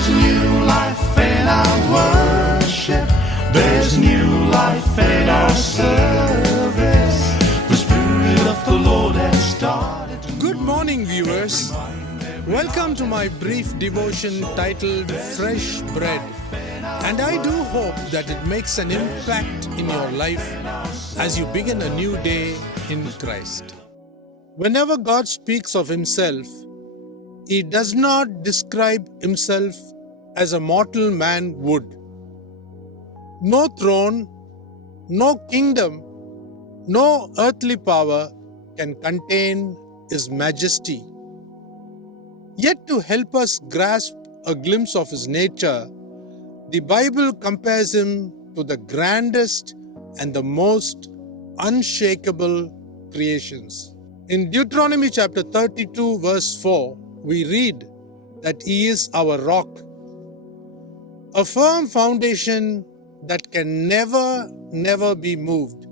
There's new life in our worship. There's new life in our service. The Spirit of the Lord has started to Good morning, viewers. Welcome to my brief devotion titled Fresh Bread. And I do hope that it makes an impact in your life as you begin a new day in Christ. Whenever God speaks of Himself, He does not describe Himself as a mortal man would. No throne, no kingdom, no earthly power can contain His majesty. Yet to help us grasp a glimpse of His nature, the Bible compares Him to the grandest and the most unshakable creations. In Deuteronomy chapter 32 verse 4, we read that He is our rock, a firm foundation that can never be moved.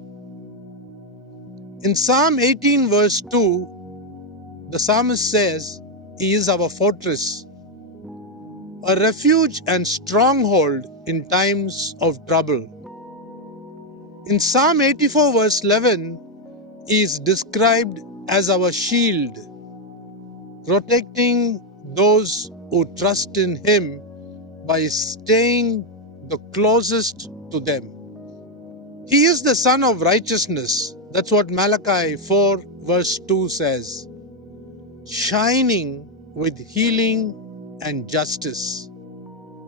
In Psalm 18 verse 2, the psalmist says, He is our fortress, a refuge and stronghold in times of trouble. In Psalm 84 verse 11, He is described as our shield, protecting those who trust in Him by staying the closest to them. He is the Son of righteousness. That's what Malachi 4 verse 2 says, shining with healing and justice.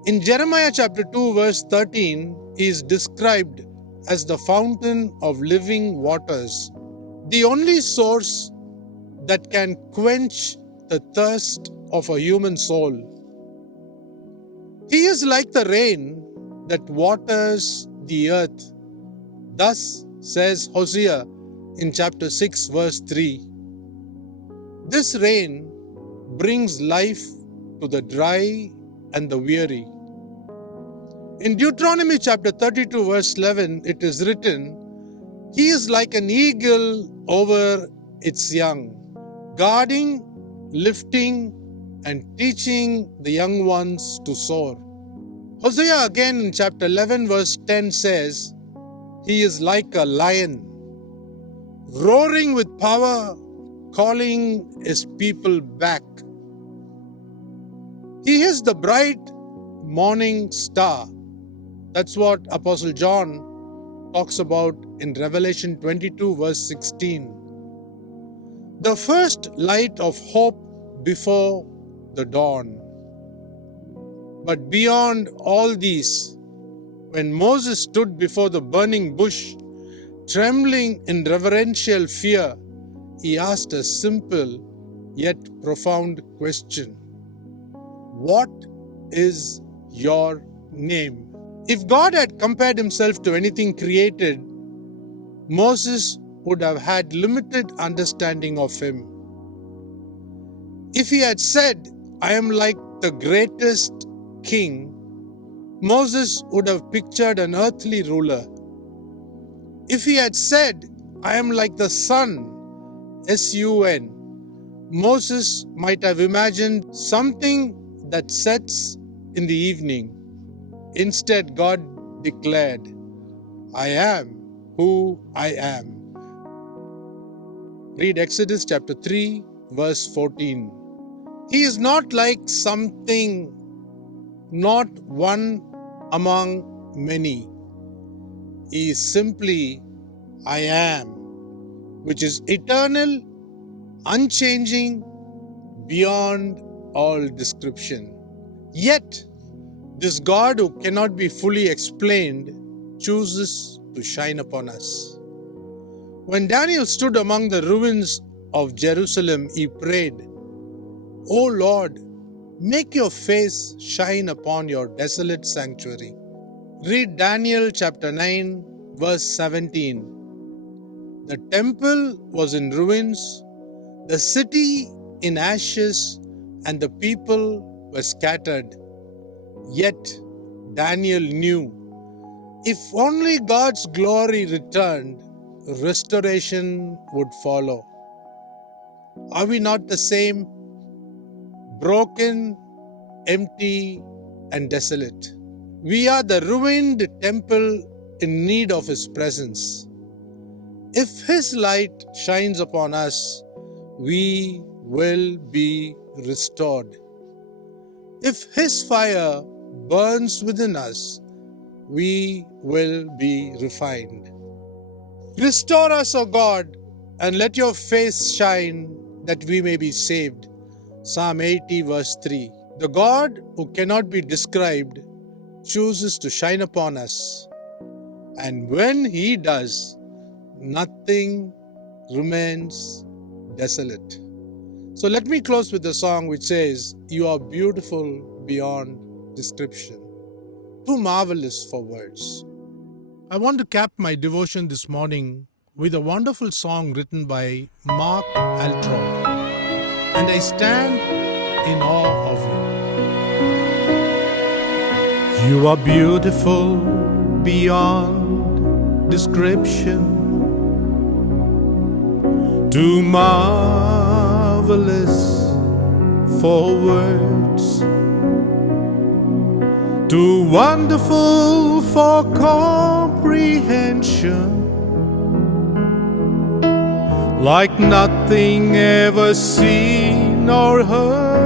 In Jeremiah chapter 2 verse 13, He is described as the fountain of living waters, the only source that can quench the thirst of a human soul. He is like the rain that waters the earth. Thus says Hosea in chapter 6 verse 3. This rain brings life to the dry and the weary. In Deuteronomy chapter 32 verse 11, it is written, He is like an eagle over its young, guarding, lifting, and teaching the young ones to soar. Hosea again in chapter 11 verse 10 says, He is like a lion, roaring with power, calling His people back. He is the bright morning star. That's what Apostle John talks about in Revelation 22 verse 16. The first light of hope before the dawn. But beyond all these, when Moses stood before the burning bush, trembling in reverential fear, he asked a simple yet profound question. What is your name? If God had compared Himself to anything created, Moses would have had limited understanding of Him. If he had said, I am like the greatest king, Moses would have pictured an earthly ruler. If he had said, I am like the sun, S-U-N, Moses might have imagined something that sets in the evening. Instead, God declared, I am who I am. Read Exodus chapter 3, verse 14. He is not like something, not one among many. He is simply I am, which is eternal, unchanging, beyond all description. Yet, this God who cannot be fully explained chooses to shine upon us. When Daniel stood among the ruins of Jerusalem, he prayed, O Lord, make your face shine upon your desolate sanctuary. Read Daniel chapter 9, verse 17. The temple was in ruins, the city in ashes, and the people were scattered. Yet Daniel knew, if only God's glory returned, restoration would follow. Are we not the same? Broken, empty, and desolate. We are the ruined temple in need of His presence. If His light shines upon us, we will be restored. If His fire burns within us, we will be refined. Restore us, O God, and let your face shine that we may be saved. Psalm 80 verse 3. The God who cannot be described chooses to shine upon us. And when He does, nothing remains desolate. So let me close with the song which says, "You are beautiful beyond description." Too marvelous for words. I want to cap my devotion this morning with a wonderful song written by Mark Altrod. And I stand in awe of you. You are beautiful beyond description, too marvelous for words, too wonderful for comprehension, like nothing ever seen or heard.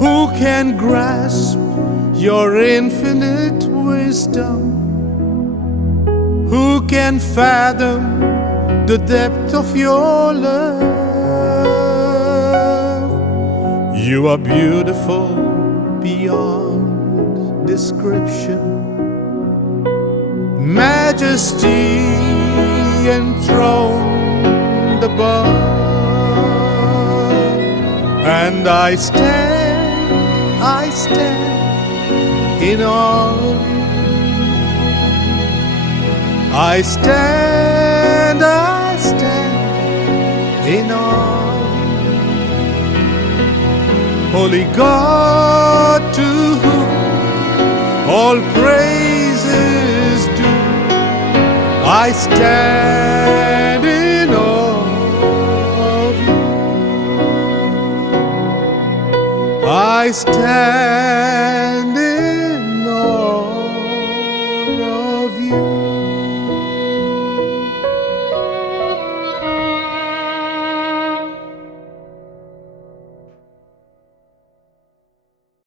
Who can grasp your infinite wisdom? Who can fathom the depth of your love? You are beautiful beyond description, majesty enthroned above. And I stand in awe of you. I stand in awe of you. Holy God, to whom all praises due, I stand in awe of you. I stand